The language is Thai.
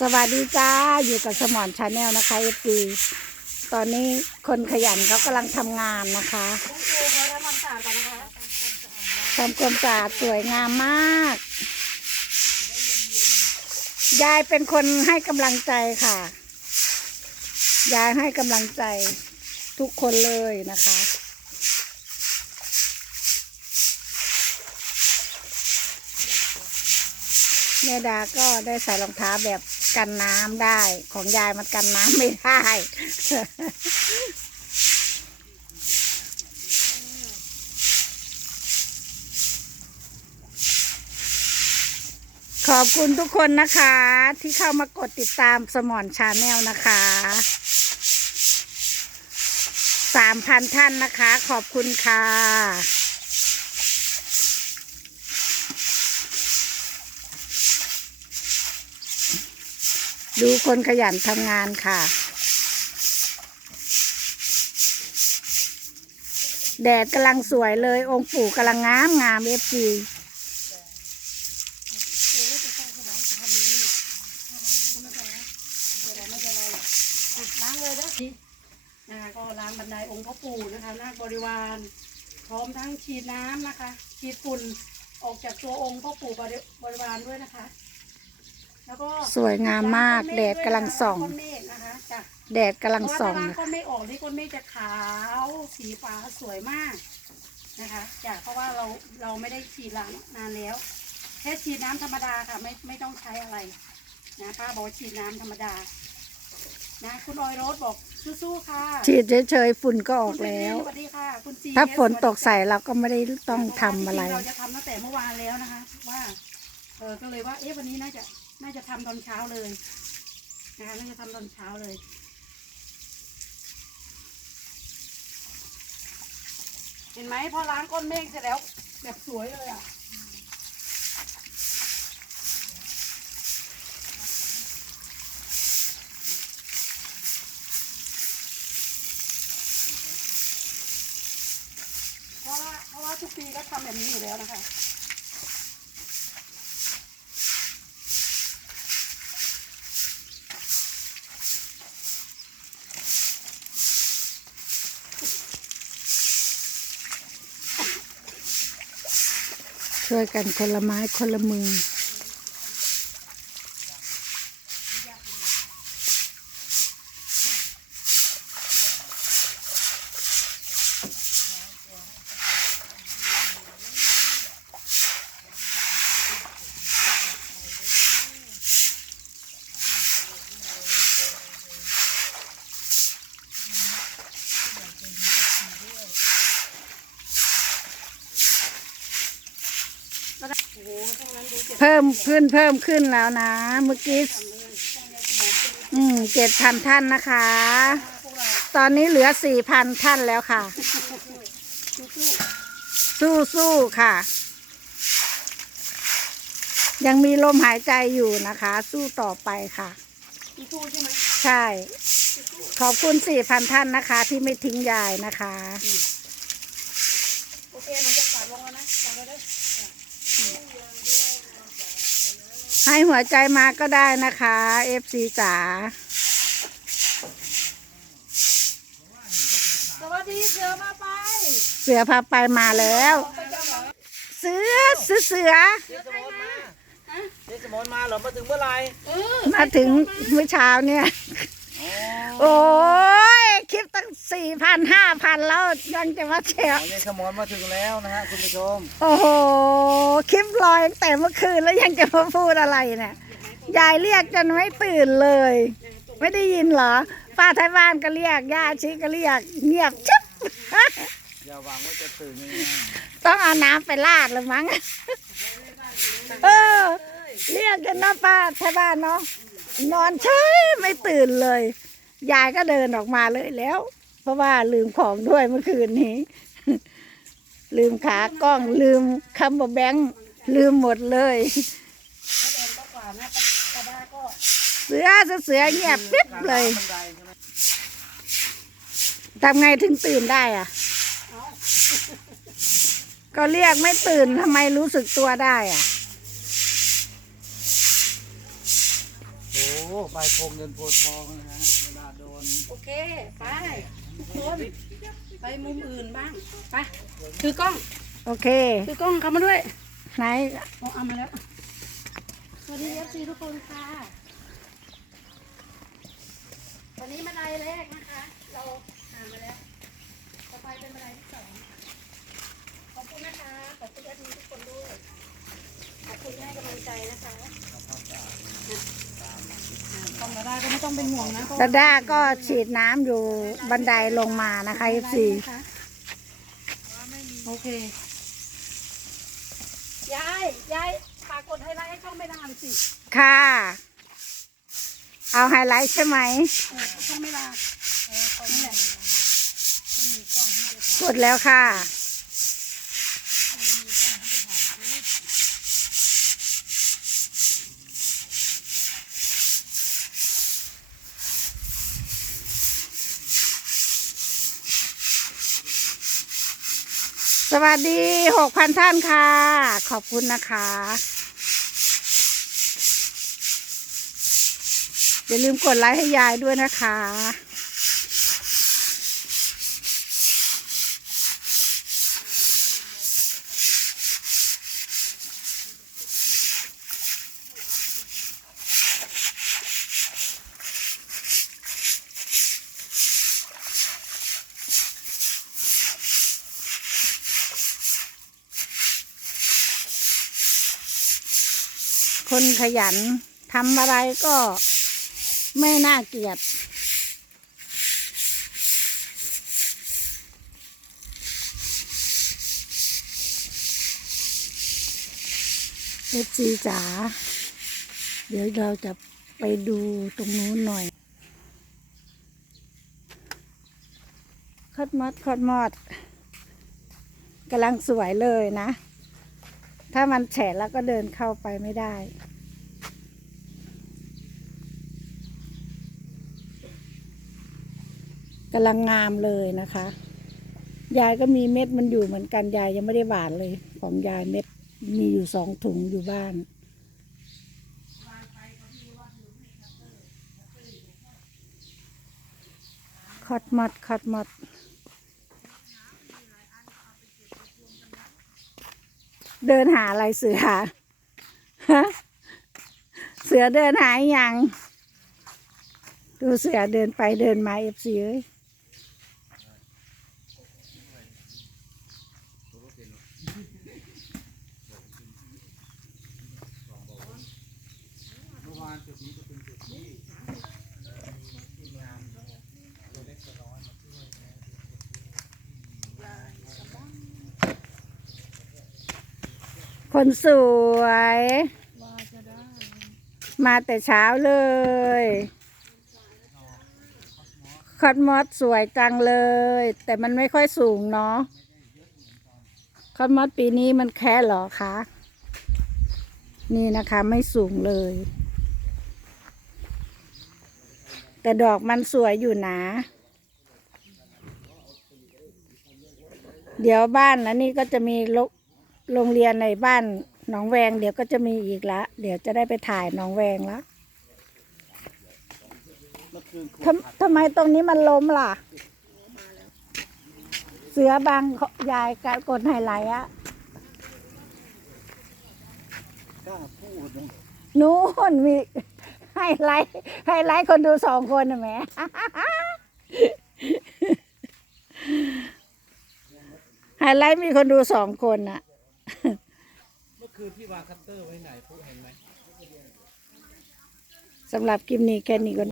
สวัสดีจ้าอยู่กับสมอนชาแนลนะคะเอฟีตอนนี้คนขยันเขากำลังทำงานนะคะทำความสะอาดก่อนนะคะทำความสะอาดสวยงามมาก ยายเป็นคนให้กำลังใจค่ะ ยายให้กำลังใจทุกคนเลยนะคะแม่ดาก็ได้ใส่รองเท้าแบบ กันน้ำได้ ของยายมันกันน้ำไม่ได้ ขอบคุณทุกคนนะคะ ที่เข้ามากดติดตามสมอนชาแนลนะคะสามพันท่านนะคะ ขอบคุณค่ะ ดูคนขยันทำงานค่ะ แดดกำลังสวยเลย องค์ปู่กำลังงามงามเอฟซีล้างเลยนะคะก็ล้างบันไดองค์พ่อปู่นะคะนาคบริวารพร้อมทั้งฉีดน้ำนะคะ ฉีดฝุ่นออกจากตัวองค์พ่อปู่บริบริวารด้วยนะคะ แล้วก็สวยงามมากแดดกำลังส่อง ก้นเมฆนะคะจ้ะแดดกำลังส่องเพราะว่านะถ้าล้างก้นเมฆออกนี่ก้นเมฆจะขาวสีฟ้าสวยมากนะคะจ้ะเพราะว่าเราเราไม่ได้ฉีดล้างนานแล้ว แค่ฉีดน้ำธรรมดาค่ะไม่ไม่ต้องใช้อะไรนะป้าบอกว่าฉีดน้ำธรรมดา นะคุณออยโรสบอกสู้ๆค่ะฉีดเฉยๆฝุ่นก็ออกคุณแล้วสวัสดีค่ะคุณจีถ้าฝนตกสวัสดีใส่เราก็ไม่ได้ต้องทำอะไร เราจะทำตั้งแต่เมื่อวานแล้วนะคะ ว่าเออก็เลยว่าเอ๊ะวันนี้น่าจะ น่าจะทำตอนเช้าเลยนะคะน่าจะทำตอนเช้าเลย เห็นไหมพอล้างก้นเมฆเสร็จแล้ว แบบสวยเลยอะเพราะว่าเพราะว่าทุกปีก็ทำแบบนี้อยู่แล้วนะคะ ช่วยกันคนละไม้คนละมือ ก็ได้โอ้โหตรงนั้นดู เพิ่มขึ้นเพิ่มขึ้นแล้วนะ เมื่อกี้อืมเจ็ดพันท่านนะคะ ตอนนี้เหลือสี่พันท่านแล้วค่ะ สู้สู้ค่ะ ยังมีลมหายใจอยู่นะคะ สู้ต่อไปค่ะ ใช่ไหมใช่ขอบคุณสี่พันท่านนะคะ ที่ไม่ทิ้งยายนะคะ โอเคหนูจะปัดเลยเด้อ ให้หัวใจมาก็ได้นะคะเอฟซีจ๋าสวัสดีเสือมาไปเสือพาไปมาแล้วไปจังหวะเสือเสือเสือเจ๊สมอนมาเจ๊สมอนมาเหรอมาถึงเมื่อไหร่เออมาถึงเมื่อเช้าเนี่ย โอ้ยคลิปตั้ง สี่พันห้าพันแล้วยังจะมาแชอ๋ร์อเจ๊สมอนมาถึงแล้วนะฮะคุณผู้ชม โอ้โห คลิปลอยตั้งแต่เมื่อคืนแล้วยังจะมาพูดอะไรเนี่ยยายเรียกจนไม่ตื่นเลย ไม่ได้ยินเหรอป้าไทยบ้านก็เรียกย่าชิก็เรียก เงียบจิ๊บอย่าหวังว่าจะตื่นง่ายต้องเอาน้ำไปราดเลยมั้งเออเรียกกันนะป้าไทยบ้านเนาะนอนเฉยไม่ตื่นเลย ยายก็เดินออกมาเลยแล้ว เพราะว่าลืมของด้วยเมื่อคืนนี้ ลืมขากล้องลืมคำบอกแบงค์ลืมหมดเลยถ้าเดินก็กว่านะกระด้าก็เสือเสือเงียบปิ๊บๆเลยบันไดใช่ไหมทำไงถึงตื่นได้อะเอาก็เรียกไม่ตื่นทำไมรู้สึกตัวได้อะโอ้ใบโพงเงินโพทองนะฮะเวลาโดน โอเค ไป ทุกคนไปมุมอื่นบ้างไปถือกล้องโอเค ถือกล้องเข้ามาด้วยไหน เอาเอามาแล้วสวัสดีเอฟซีทุกคนค่ะวันนี้บันไดแรกนะคะ เราผ่านมาแล้วต่อไปเป็นบันไดที่สองขอบคุณนะคะขอบคุณเอฟซีทุกคนด้วยขอบคุณที่ให้กำลังใจนะคะ ต้องมาได้ก็ไม่ต้องเป็นห่วงนะเพระว่ดาด้าก็ฉีดน้ำอยู่บันไดลงมานะคะเอฟซีโอเค ยาย ยายฝากกดไฮไลท์ให้ช่องไม่นานสิค่ะ เอาไฮไลท์ใช่ไหมเออช่องไม่นานเออคนนี้แหละกดแล้วค่ะ สวัสดีหกพันท่านค่ะ ขอบคุณนะคะ อย่าลืมกดไลค์ให้ยายด้วยนะคะ คนขยันทำอะไรก็ไม่น่าเกลียด เอฟซีจ๋า เดี๋ยวเราจะไปดูตรงนู้นหน่อย คอดมอดคอดมอดกำลังสวยเลยนะ ถ้ามันแฉะแล้วก็เดินเข้าไปไม่ได้ กำลังงามเลยนะคะ ยายก็มีเม็ดมันอยู่เหมือนกันยายยังไม่ได้หวานเลย ของยายเม็ดมีอยู่สองถุงอยู่บ้านคอดมอดคอดมอด เดินหาอะไรเสือฮะเสือเดินหายยัง ดูเสือเดินไปเดินมาเอฟซีเอ้ย เมื่อวานจุดนี้ก็เป็นจุดที่ทีมงานตัวเล็กตัวน้อยมาช่วย คนสวย มาแต่เช้าเลย คอดมอสสวยจังเลย แต่มันไม่ค่อยสูงเนาะคอดมอสปีนี้มันแค่หรอคะ นี่นะคะไม่สูงเลย แต่ดอกมันสวยอยู่นะเดี๋ยวบ้านแล้วนี่ก็จะมีโร โรงเรียนในบ้านหนองแวงเดี๋ยวก็จะมีอีกละ เดี๋ยวจะได้ไปถ่ายหนองแวงละเมื่อคืนครูทำทำไมตรงนี้มันล้มล่ะ เสือบางยายกกดไฮไลท์อะกล้าพูดนะนู้นมีไฮไลท์ไฮไลท์คนดูสองคนนะแหมไฮไลท์มีคนดูสองคนน่ะ คือที่วางคัตเตอร์ไว้ไหนพูดเห็นไหม สำหรับคลิปนี้แค่นี้ก่อน